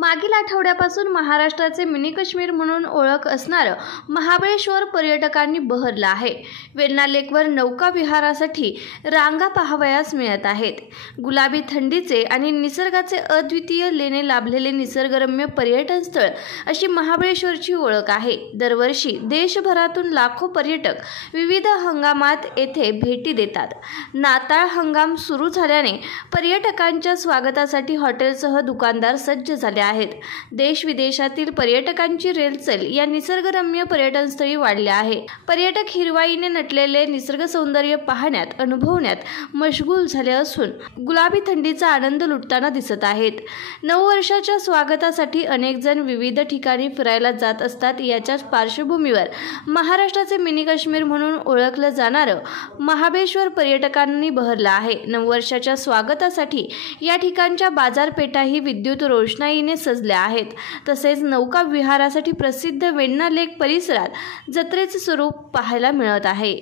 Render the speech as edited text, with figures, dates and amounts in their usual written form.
मागील आठवड्यापासून महाराष्ट्राचे मिनी काश्मीर म्हणून ओळख असणारं महाबळेश्वर पर्यटकांनी बहरलं आहे। वेण्णा लेकवर नौका विहारासाठी रांगा पाहावयास मिळत आहेत। गुलाबी थंडीचे आणि निसर्गाचे अद्वितीय लेणे लाभलेले निसर्गरम्य पर्यटन स्थळ अशी महाबळेश्वरची ओळख आहे। दरवर्षी देशभरातून लाखो पर्यटक विविध हंगामात येथे भेटी देतात। नाताळ हंगाम सुरू झाल्याने पर्यटकांच्या स्वागतासाठी हॉटेलसह दुकानदार सज्ज झाले आहेत। देश विदेशातील पर्यटकांची रेलचेल या निसर्गरम्य पर्यटनस्थळी वाढले आहे। पर्यटक हिरवाईने नटलेले निसर्ग सौंदर्य पाहण्यात अनुभवण्यात मशगूल झाले असून गुलाबी थंडीचा आनंद लुटताना दिसत आहेत। नववर्षाच्या स्वागतासाठी अनेक जण विविध ठिकाणी फिरायला जात असतात। याच्याच पार्श्वभूमीवर महाराष्ट्राचे मिनी काश्मीर म्हणून ओळखलं जाणारं महाबळेश्वर पर्यटकांनी बहरलं आहे। नववर्षाच्या स्वागतासाठी या ठिकाणच्या बाजारपेठाही विद्युत रोषणाईने सजल्या आहेत। तसेच नौका विहारासाठी प्रसिद्ध वेण्णा लेक परिसरात जत्रेचे स्वरूप पाहायला मिळत आहे।